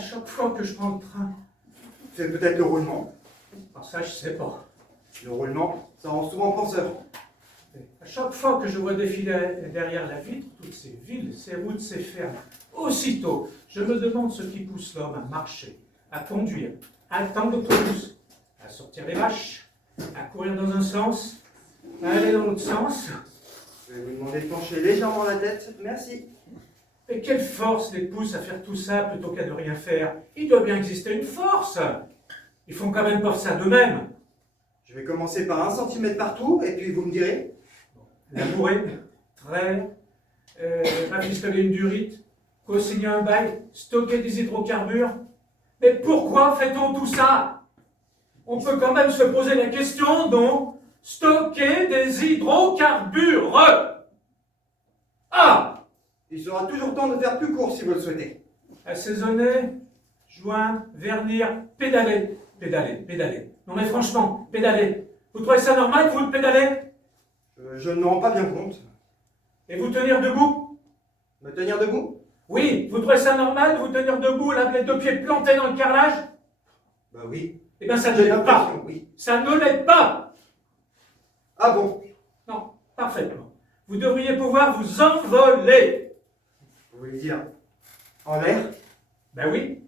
chaque fois que je prends le train. C'est peut-être le roulement. Alors ça, je sais pas. Le roulement, ça rend souvent penseur. À chaque fois que je vois défiler derrière la vitre toutes ces villes, ces routes, ces fermes, aussitôt, je me demande ce qui pousse l'homme à marcher, à conduire, à attendre l'autobus, à sortir les vaches, à courir dans un sens, à aller dans l'autre sens. Je vais vous demander de pencher légèrement la tête. Merci. Et quelle force les pousse à faire tout ça plutôt qu'à ne rien faire? Il doit bien exister une force. Ils font quand même pas ça d'eux-mêmes. Je vais commencer par 1 centimètre partout, et puis vous me direz. Labourer, traire, rafistoler une durite, co-signer un bail, stocker des hydrocarbures. Mais pourquoi fait-on tout ça? On peut quand même se poser la question, donc, stocker des hydrocarbures. Ah! Il sera toujours temps de faire plus court si vous le souhaitez. Assaisonner, joindre, vernir, pédaler. Pédaler. Non mais franchement, pédaler. Vous trouvez ça normal, vous, de pédaler? Je ne me rends pas bien compte. Et vous tenir debout? Me tenir debout? Oui, vous trouvez ça normal de vous tenir debout, là, les 2 pieds plantés dans le carrelage? Bah oui. Eh bien, ça ne J'ai l'aide pas. l'impression, oui. Ça ne l'aide pas. Ah bon? Non, parfaitement. Vous devriez pouvoir vous envoler. Vous voulez dire en l'air? Ben oui.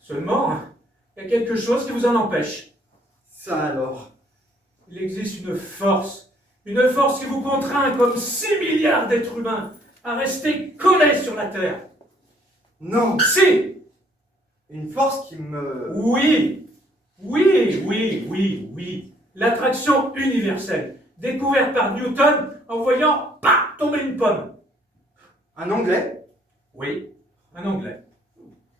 Seulement, il y a quelque chose qui vous en empêche. Ça alors? Il existe une force qui vous contraint comme 6 milliards d'êtres humains à rester collés sur la Terre. Non! Si! Une force qui me... Oui! L'attraction universelle, découverte par Newton en voyant, tomber une pomme. Un Anglais? Oui, un Anglais.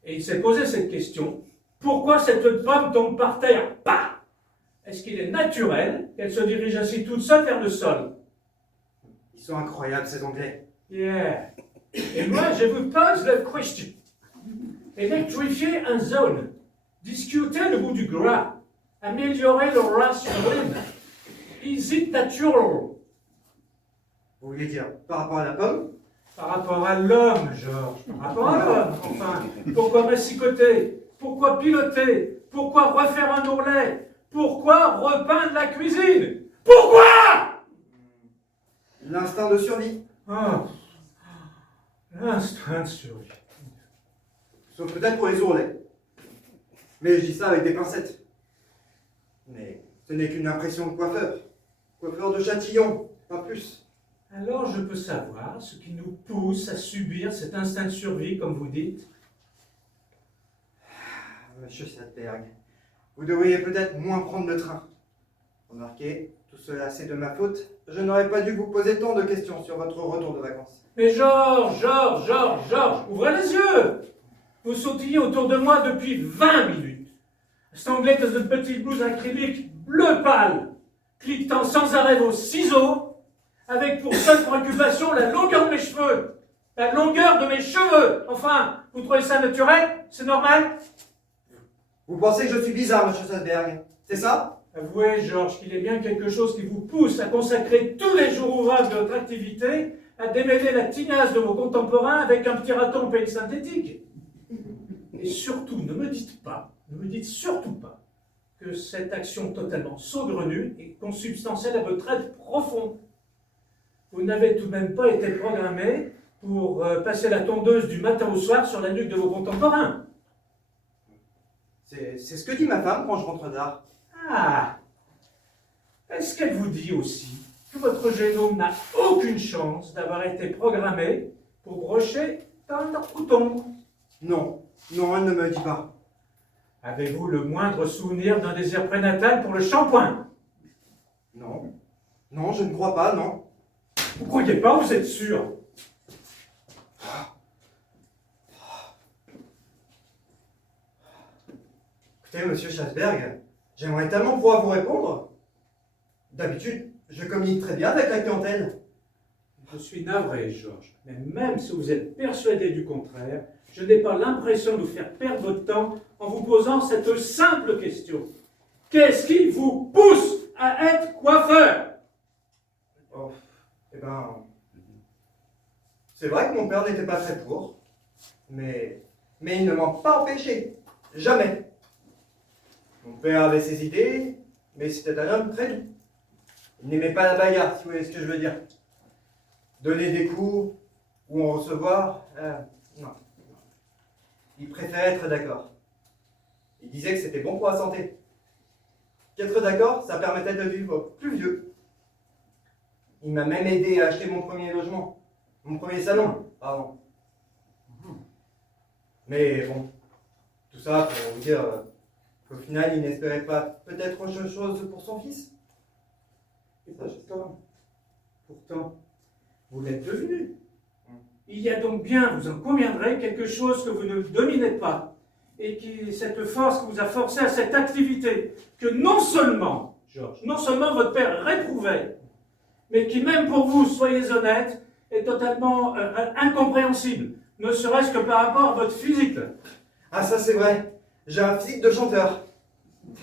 Et il s'est posé cette question. Pourquoi cette pomme tombe par terre? Est-ce qu'il est naturel qu'elle se dirige ainsi toute seule vers le sol? Ils sont incroyables, ces Anglais. Yeah. Et moi, je vous pose la question. Électrifier une zone, discuter le bout du gras, améliorer le ration, is it natural? Vous voulez dire par rapport à la pomme? Par rapport à l'homme, Georges. Par rapport à l'homme, enfin. Pourquoi massicoter? Pourquoi piloter? Pourquoi refaire un ourlet? Pourquoi repeindre la cuisine? Pourquoi? L'instinct de survie. Oh, l'instinct de survie. Sauf peut-être pour les ourlets. Mais je dis ça avec des pincettes. Mais ce n'est qu'une impression de coiffeur. Coiffeur de Châtillon, pas plus. Alors je peux savoir ce qui nous pousse à subir cet instinct de survie, comme vous dites. Monsieur Sadberg, vous devriez peut-être moins prendre le train. Remarquez, tout cela c'est de ma faute. Je n'aurais pas dû vous poser tant de questions sur votre retour de vacances. Mais Georges, ouvrez les yeux! Vous sautillez autour de moi depuis 20 minutes. Cet anglais dans une petite blouse acrylique bleu pâle, cliquetant sans arrêt vos ciseaux, avec pour seule préoccupation la longueur de mes cheveux. La longueur de mes cheveux! Enfin, vous trouvez ça naturel? C'est normal? Vous pensez que je suis bizarre, monsieur Sadberg, c'est ça? Avouez, Georges, qu'il y a bien quelque chose qui vous pousse à consacrer tous les jours ouvrables de votre activité à démêler la tignasse de vos contemporains avec un petit raton pays synthétique. Et surtout, ne me dites surtout pas que cette action totalement saugrenue est consubstantielle à votre aide profonde. Vous n'avez tout de même pas été programmé pour passer la tondeuse du matin au soir sur la nuque de vos contemporains. C'est ce que dit ma femme quand je rentre tard. Ah! Est-ce qu'elle vous dit aussi que votre génome n'a aucune chance d'avoir été programmé pour brocher, tendre ou tondre? Non, elle ne me dit pas. Avez-vous le moindre souvenir d'un désir prénatal pour le shampoing? Non, je ne crois pas, non. Vous croyez pas, vous êtes sûr? Écoutez, monsieur Schasberg, j'aimerais tellement pouvoir vous répondre. D'habitude, je communique très bien avec la clientèle. Je suis navré, Georges, mais même si vous êtes persuadé du contraire, je n'ai pas l'impression de vous faire perdre votre temps en vous posant cette simple question. Qu'est-ce qui vous pousse à être coiffeur? Oh, eh ben... C'est vrai que mon père n'était pas très pour, mais Mais il ne m'en pas empêché. Jamais. Mon père avait ses idées, mais c'était un homme très doux. Il n'aimait pas la bagarre, si vous voyez ce que je veux dire. Donner des coups ou en recevoir, non. Il préférait être d'accord. Il disait que c'était bon pour la santé. Qu'être d'accord, ça permettait de vivre plus vieux. Il m'a même aidé à acheter mon premier logement, mon premier salon, pardon. Mais bon, tout ça pour vous dire qu'au final, il n'espérait pas peut-être autre chose pour son fils. Et pourtant, vous l'êtes devenu. Il y a donc bien, vous en conviendrez, quelque chose que vous ne dominez pas, et qui cette force qui vous a forcé à cette activité, que non seulement, Georges, non seulement votre père réprouvait, mais qui même pour vous, soyez honnête, est totalement incompréhensible, ne serait-ce que par rapport à votre physique. Ah ça c'est vrai, j'ai un physique de chanteur.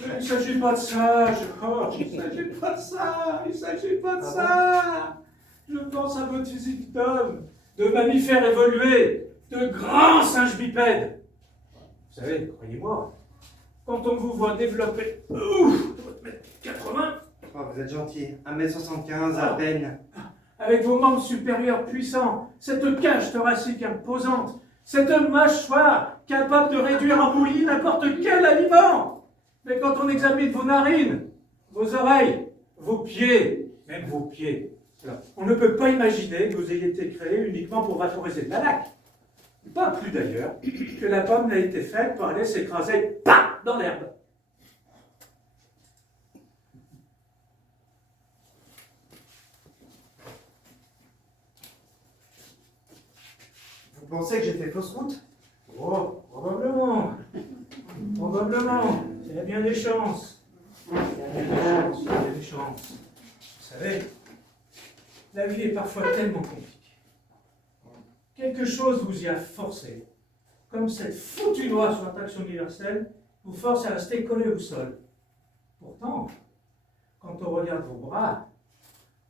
Il ne s'agit pas de ça, Georges, il ne s'agit pas de ça, il ne s'agit pas de ça. Je pense à votre physique d'homme, de mammifère évolué, de grand singe bipède. Vous savez, croyez-moi, quand on vous voit développer, votre mètre 80, Oh, vous êtes gentil, 1m75 à peine. avec vos membres supérieurs puissants, cette cage thoracique imposante, cette mâchoire capable de réduire en bouillie n'importe quel aliment. Mais quand on examine vos narines, vos oreilles, vos pieds, même vos pieds, on ne peut pas imaginer que vous ayez été créé uniquement pour vaporiser de la laque. Pas plus d'ailleurs que la pomme n'a été faite pour aller s'écraser dans l'herbe. Vous pensez que j'ai fait fausse route? Oh, probablement. Probablement. Il y a bien des chances. Il y a bien des chances. Il y a bien des chances. Vous savez, la vie est parfois tellement compliquée. Quelque chose vous y a forcé. Comme cette foutue loi sur l'attraction universelle vous force à rester collé au sol. Pourtant, quand on regarde vos bras,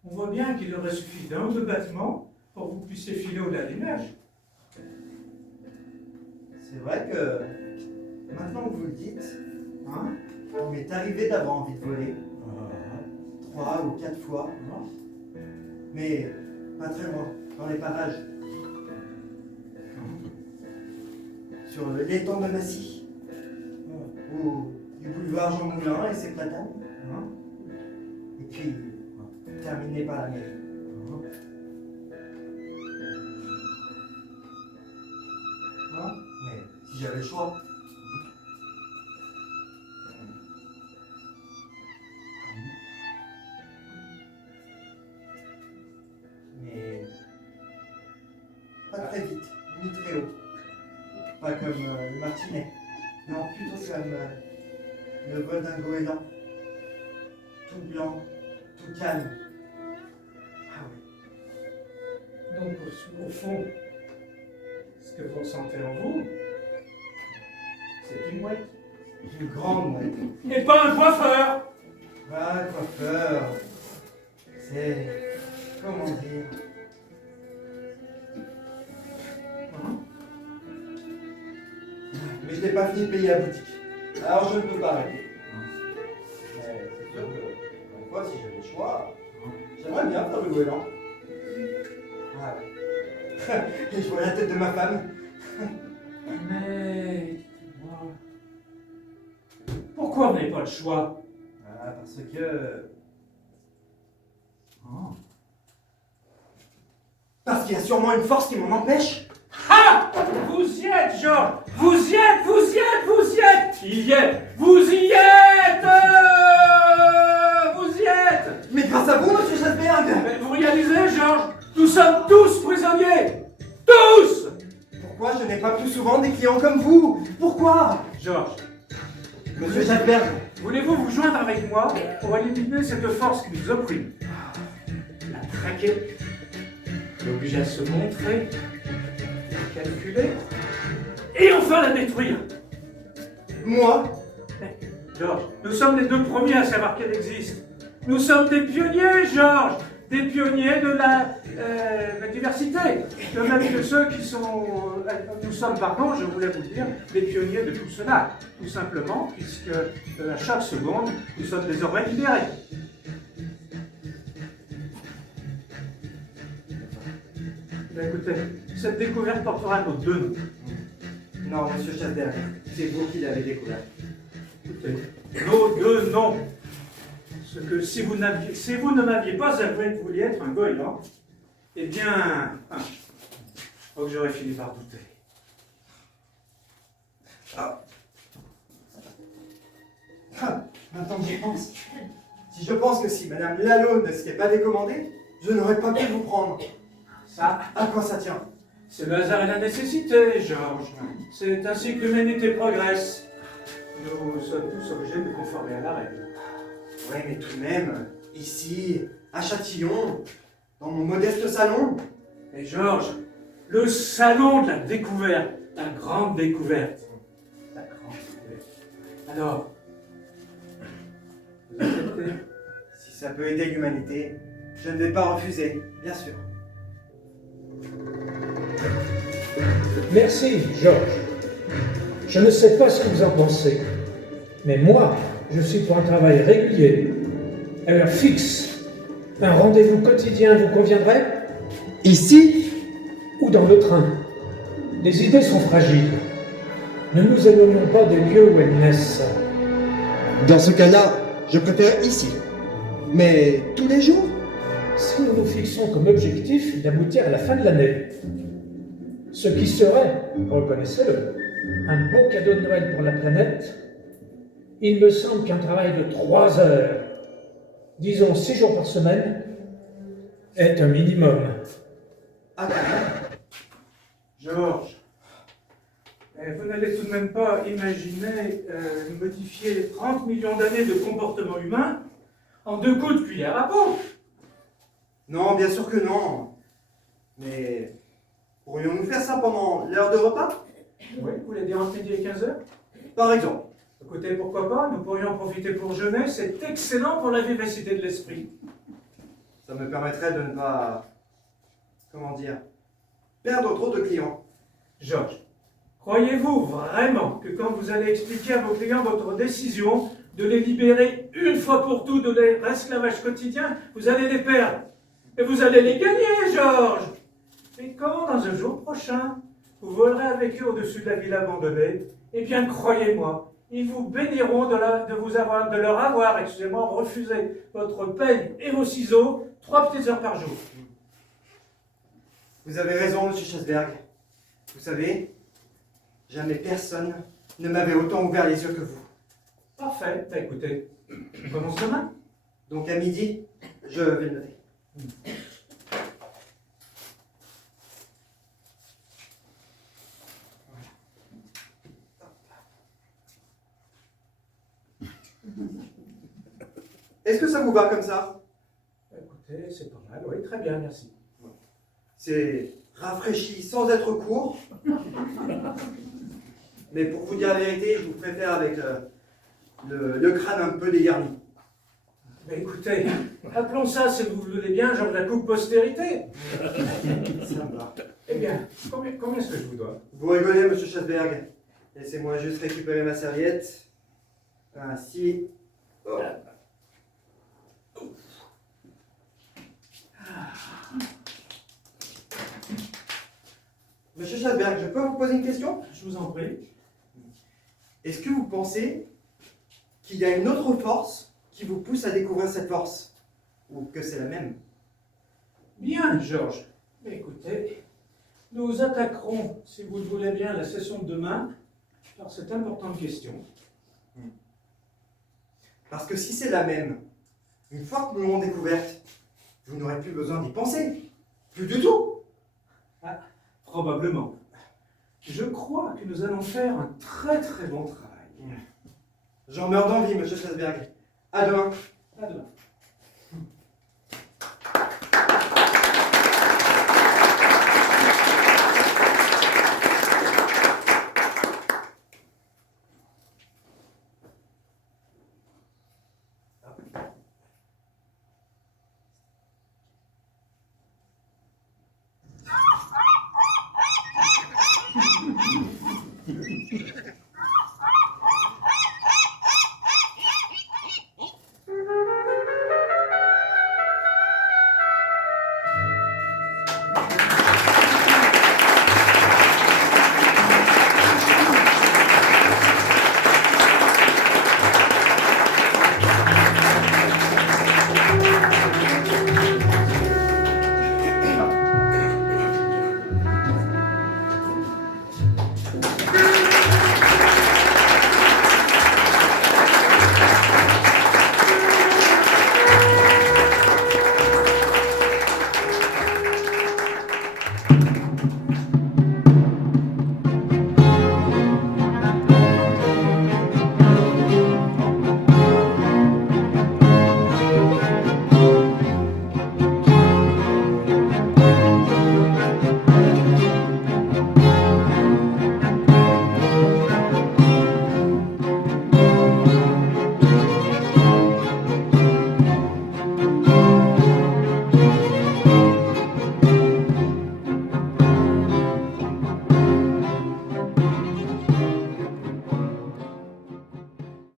on voit bien qu'il aurait suffi d'un ou deux battements pour que vous puissiez filer au-delà des nuages. C'est vrai que, maintenant que vous le dites, Hein? il m'est arrivé d'avoir envie de voler, 3 ou 4 fois, mais pas très loin, dans les parages. Sur l'étang de Massy, ou du boulevard Jean Moulin et ses platanes, et puis terminé par la mer. Mais si j'avais le choix. Mais pas très vite, ni très haut. Pas comme le martinet. Non, plutôt comme le vol d'un goéland. Tout blanc, tout calme. Ah oui. Donc, au fond, ce que vous ressentez en vous, c'est une mouette. Une grande mouette. Et pas un coiffeur! Ah, coiffeur. C'est. Comment dire? Mais je n'ai pas fini de payer la boutique. Alors je ne peux pas arrêter. Mais c'est sûr que, une fois, si j'avais le choix, j'aimerais bien faire le goéland. Ah ouais. Et je vois la tête de ma femme. Mais, dites-moi, pourquoi vous n'avez pas le choix? Ah, parce que. Parce qu'il y a sûrement une force qui m'en empêche. Ah! Vous y êtes, Georges! Vous y êtes, vous y êtes, vous y êtes! Il y est! Vous y êtes! Vous y êtes! Mais grâce à vous, monsieur Schasberg! Mais vous réalisez, Georges? Nous sommes tous prisonniers! Tous! Pourquoi je n'ai pas plus souvent des clients comme vous? Pourquoi? Georges, Monsieur Schasberg, voulez-vous vous joindre avec moi pour éliminer cette force qui nous opprime? La traquer, l'obliger à se montrer, la calculer, et enfin la détruire. moi, Georges, nous sommes les deux premiers à savoir qu'elle existe. Nous sommes des pionniers, Georges. des pionniers de la diversité, de même que ceux qui sont, nous sommes, pardon, je voulais vous dire, des pionniers de tout cela, tout simplement, puisque à chaque seconde, nous sommes désormais libérés. Ben, écoutez, cette découverte portera nos deux noms. Non, monsieur Chasberg, c'est vous qui l'avez découvert. Écoutez, nos deux noms. Ce que si vous ne m'aviez pas avoué que vous vouliez être un goéland, eh bien, je crois que j'aurais fini par douter. Maintenant que j'y pense. Si je pense que si Madame Lalo ne s'était pas décommandée, je n'aurais pas pu vous prendre. Ça, À quoi ça tient? c'est le hasard et la nécessité, Georges. C'est ainsi que l'humanité progresse. Nous sommes tous obligés de nous conformer à la règle. Ouais, mais tout de même, ici, à Châtillon, dans mon modeste salon. Et Georges, le salon de la découverte, la grande découverte. La grande découverte. Alors, vous acceptez? Si ça peut aider l'humanité, je ne vais pas refuser, bien sûr. Merci, Georges. Je ne sais pas ce que vous en pensez, mais moi, je suis pour un travail régulier, à heure fixe. Un rendez-vous quotidien vous conviendrait? Ici ou dans le train? Les idées sont fragiles. Ne nous éloignons pas des lieux où elles naissent. Dans ce cas-là, je préfère ici. Mais tous les jours? Si nous nous fixons comme objectif d'aboutir à la fin de l'année, ce qui serait, reconnaissez-le, un beau cadeau de Noël pour la planète, il me semble qu'un travail de 3 heures, disons 6 jours par semaine, est un minimum. Ah, quand même. Georges, vous n'allez tout de même pas imaginer modifier 30 millions d'années de comportement humain en 2 coups de cuillère à peau. Non, bien sûr que non. Mais pourrions-nous faire ça pendant l'heure de repas? Oui, vous voulez dire entre midi et 15 heures? Par exemple. Écoutez, pourquoi pas, nous pourrions en profiter pour jeûner, c'est excellent pour la vivacité de l'esprit. Ça me permettrait de ne pas, comment dire, perdre trop de clients. Georges, croyez-vous vraiment que quand vous allez expliquer à vos clients votre décision de les libérer une fois pour toutes de l'esclavage quotidien, vous allez les perdre? Et vous allez les gagner, Georges! Et quand, dans un jour prochain, vous volerez avec eux au-dessus de la ville abandonnée, eh bien, croyez-moi, ils vous béniront de leur avoir, excusez-moi, refusé votre peigne et vos ciseaux 3 petites heures par jour. Vous avez raison, monsieur Chasberg. Vous savez, jamais personne ne m'avait autant ouvert les yeux que vous. Parfait. Bah, écoutez, on commence demain. Donc à midi, je vais le noter. Est-ce que ça vous va comme ça? Bah, écoutez, c'est pas mal. Oui, très bien, merci. C'est rafraîchi sans être court. Mais pour vous dire la vérité, je vous préfère avec le crâne un peu dégarni. Bah, écoutez, appelons ça, si vous le voulez bien, genre la coupe postérité. Ça me va. Eh bien, combien est-ce que je vous dois? Vous rigolez, monsieur Chasberg. Laissez-moi juste récupérer ma serviette. Ainsi. Oh. Monsieur Chasberg, je peux vous poser une question? Je vous en prie. Est-ce que vous pensez qu'il y a une autre force qui vous pousse à découvrir cette force? Ou que c'est la même? Bien, Georges. Mais écoutez, nous attaquerons, si vous le voulez bien, la session de demain par cette importante question. Parce que si c'est la même, une fois que nous l'avons découverte, vous n'aurez plus besoin d'y penser. Plus du tout. Probablement. Je crois que nous allons faire un très très bon travail. J'en meurs d'envie, monsieur Chasberg. À demain. À demain.